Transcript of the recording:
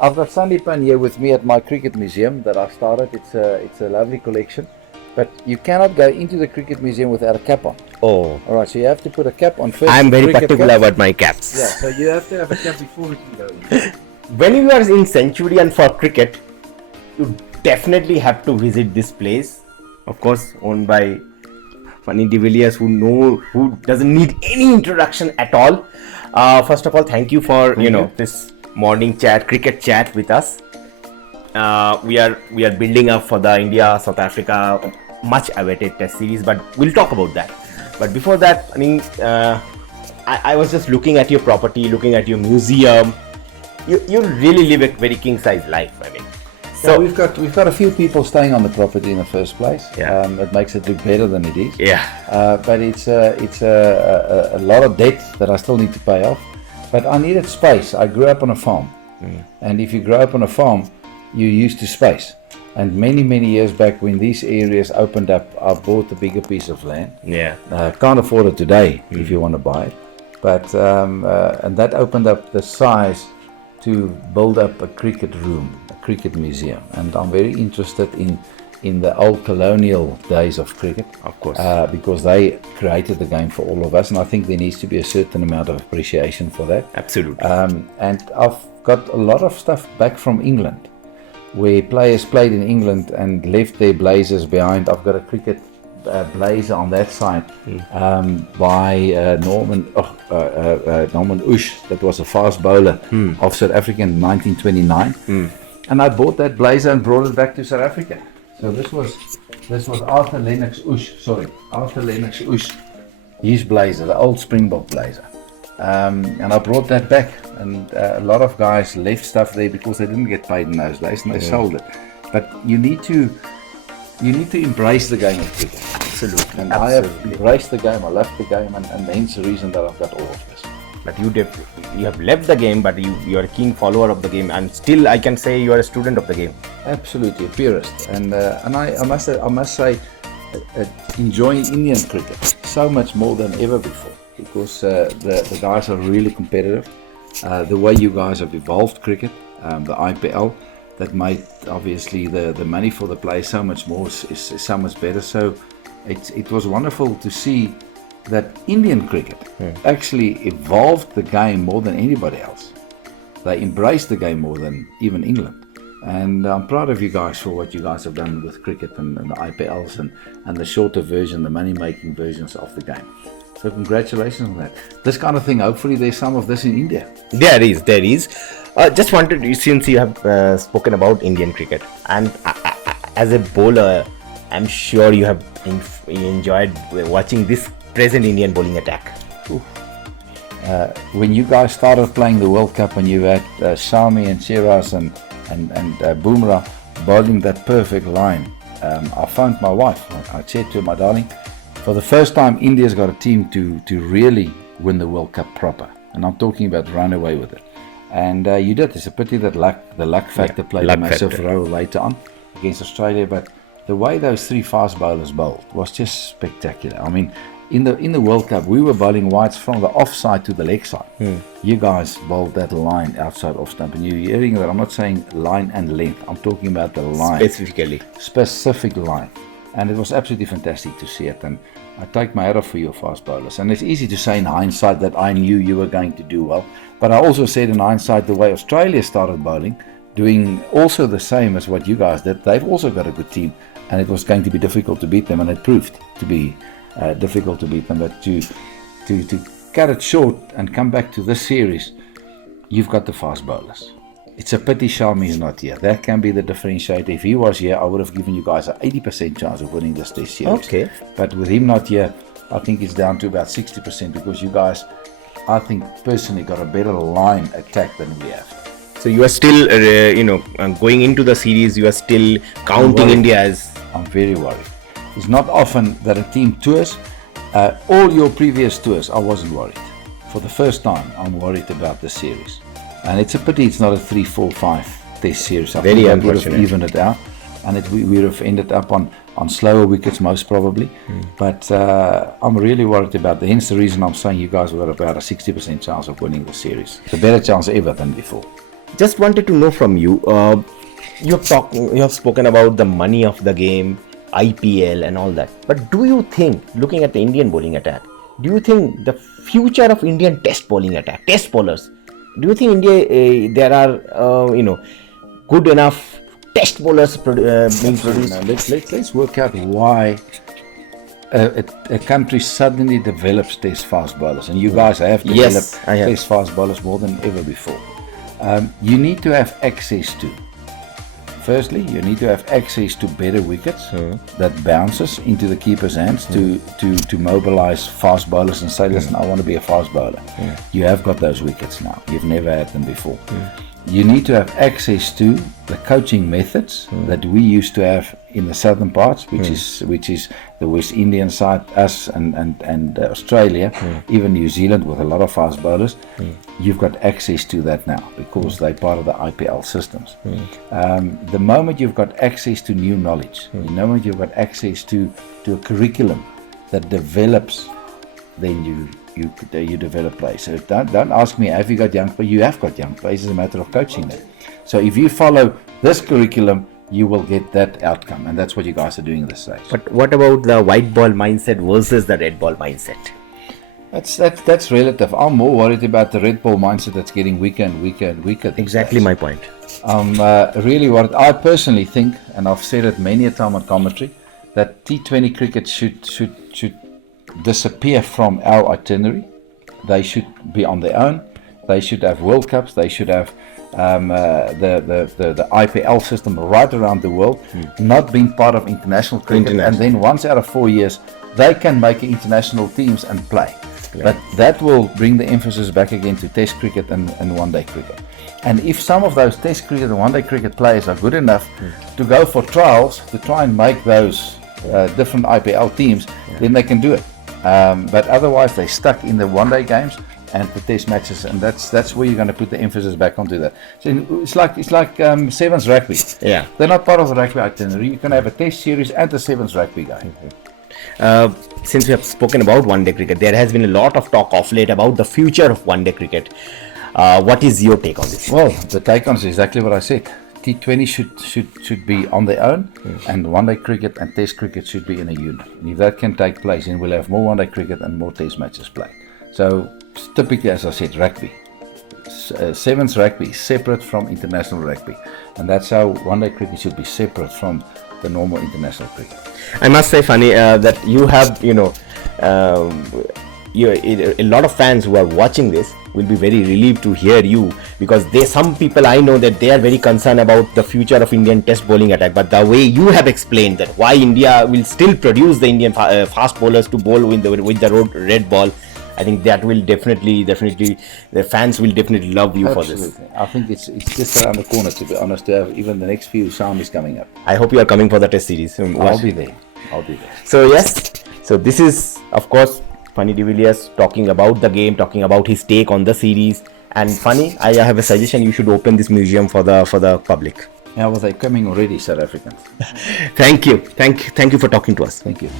I've got Sandeepan here with me at my cricket museum that I started. It's a lovely collection, but you cannot go into the cricket museum without a cap on. Oh, All right, so you have to put a cap on first. I'm very cricket particular cap. about my caps. Yeah, so you have to have a cap before you can go in. When you are in Centurion for cricket, you definitely have to visit this place. Of course, owned by Fanie de Villiers, who doesn't need any introduction at all. First of all, thank you for this morning cricket chat with us. We are building up for the India South Africa much awaited test series, but we'll talk about that. But before that, I mean, I was just looking at your property, looking at your museum. You really live a very king size life. I mean, So we've got a few people staying on the property in the first place. Yeah. It makes it look better than it is. yeah, But it's a lot of debt that I still need to pay off. But I needed space. I grew up on a farm, and if you grow up on a farm, you're used to space. And many years back, when these areas opened up, I bought a bigger piece of land. yeah. Can't afford it today if you want to buy it, but and that opened up the size to build up a cricket room, a cricket museum. And I'm very interested in the old colonial days of cricket, Of course. because they created the game for all of us, and I think there needs to be a certain amount of appreciation for that. Absolutely. And I've got a lot of stuff back from England, where players played in England and left their blazers behind. I've got a cricket blazer on that side by Norman Ush, that was a fast bowler of South Africa in 1929. And I bought that blazer and brought it back to South Africa. So this was Arthur Lennox Ush, his blazer, the old Springbok blazer. And I brought that back, and a lot of guys left stuff there because they didn't get paid in those days, and they sold it. But you need to embrace the game of cricket. Absolutely. And I have embraced the game. I love the game, and hence the reason that I've got all of this. But you have left the game, but you are a keen follower of the game, and still I can say you are a student of the game. Absolutely, a purist, and I must say, enjoying Indian cricket so much more than ever before, because the guys are really competitive. The way you guys have evolved cricket, the IPL, that made obviously the money for the players so much more, is so much better. So it was wonderful to see that Indian cricket actually evolved the game more than anybody else. They embraced the game more than even England. And I'm proud of you guys for what you guys have done with cricket and the IPLs and the shorter version, the money-making versions of the game. So congratulations on that. This kind of thing, hopefully there's some of this in India. There is. Just wanted, since you have spoken about Indian cricket, and as a bowler, I'm sure you have enjoyed watching this present Indian bowling attack. When you guys started playing the World Cup and you had Shami and Shiraz and Bumrah bowling that perfect line, I phoned my wife. I said to her, my darling, for the first time India's got a team to really win the World Cup proper, and I'm talking about run away with it. And you did. It's a pity that the luck factor played a massive role later on against Australia, but the way those three fast bowlers bowled was just spectacular. I mean, in the World Cup, we were bowling wides from the off side to the leg side. You guys bowled that line outside off stump, and you're hearing that. I'm not saying line and length. I'm talking about the line. Specific line. And it was absolutely fantastic to see it. And I take my hat off for your fast bowlers. And it's easy to say in hindsight that I knew you were going to do well. But I also said in hindsight, the way Australia started bowling, doing also the same as what you guys did, they've also got a good team. And it was going to be difficult to beat them, and it proved to be difficult to beat them. But to cut it short and come back to this series, you've got the fast bowlers. It's a pity Shami is not here. That can be the differentiator. If he was here, I would have given you guys an 80% chance of winning this test series. Okay. But with him not here, I think it's down to about 60%, because you guys, I think personally, got a better line attack than we have. So you are still, going into the series, you are still counting India as... I'm very worried. It's not often that a team tours. All your previous tours, I wasn't worried. For the first time, I'm worried about the series. And it's a pity it's not a 3, 4, 5 test series. I think that would have evened it out. And we would have ended up on slower wickets most probably. But I'm really worried about that. Hence the reason I'm saying you guys have got about a 60% chance of winning the series. It's a better chance ever than before. Just wanted to know from you. You have spoken about the money of the game, IPL, and all that. But do you think, looking at the Indian bowling attack, do you think the future of Indian test bowling attack, test bowlers, do you think India there are good enough test bowlers being produced? Now, let's work out why a country suddenly develops test fast bowlers, and you guys have developed test fast bowlers more than ever before. You need to have access to. Firstly, you need to have access to better wickets that bounces into the keeper's hands to mobilize fast bowlers and say, listen, I want to be a fast bowler. You have got those wickets now. You've never had them before. You need to have access to the coaching methods that we used to have in the southern parts, which is the West Indian side, us and Australia, even New Zealand with a lot of fast bowlers. You've got access to that now because they're part of the IPL systems. The moment you've got access to new knowledge, the moment you've got access to a curriculum that develops, then you develop players. So don't ask me, have you got young players? You have got young players. It's a matter of coaching them. So if you follow this curriculum, you will get that outcome, and that's what you guys are doing this stage. But what about the white ball mindset versus the red ball mindset? That's relative. I'm more worried about the red ball mindset that's getting weaker and weaker and weaker. Exactly my point. I'm really worried. I personally think, and I've said it many a time on commentary, that T20 cricket should disappear from our itinerary. They should be on their own. They should have World Cups. They should have the IPL system right around the world, not being part of international cricket. And then once out of 4 years, they can make international teams and play. But that will bring the emphasis back again to Test cricket and one-day cricket. And if some of those Test cricket and one-day cricket players are good enough to go for trials to try and make those different IPL teams, then they can do it. But otherwise, they're stuck in the one-day games and the Test matches, and that's where you're going to put the emphasis back onto that. So it's like sevens rugby. Yeah, they're not part of the rugby itinerary. You can have a Test series and a sevens rugby game. Since we have spoken about one-day cricket, there has been a lot of talk of late about the future of one-day cricket. What is your take on this? Well, the take on is exactly what I said. T20 should be on their own, and one-day cricket and Test cricket should be in a unit. And if that can take place, then we'll have more one-day cricket and more Test matches played. So typically, as I said, rugby. Sevens rugby is separate from international rugby, and that's how one-day cricket should be separate from the normal international cricket. I must say, Fanie, that you have, a lot of fans who are watching this will be very relieved to hear you, because some people I know that they are very concerned about the future of Indian test bowling attack. But the way you have explained that why India will still produce the Indian fast bowlers to bowl with the red ball, I think that will definitely the fans will definitely love you for this. I think it's just around the corner, to be honest, to have even the next few Samis coming up. I hope you are coming for the test series. I'll be there. So this is of course Fanie de Villiers talking about the game, talking about his take on the series. And Fanie, I have a suggestion: you should open this museum for the public. Yeah, well, they're coming already, South Africans. Thank you for talking to us. Thank you.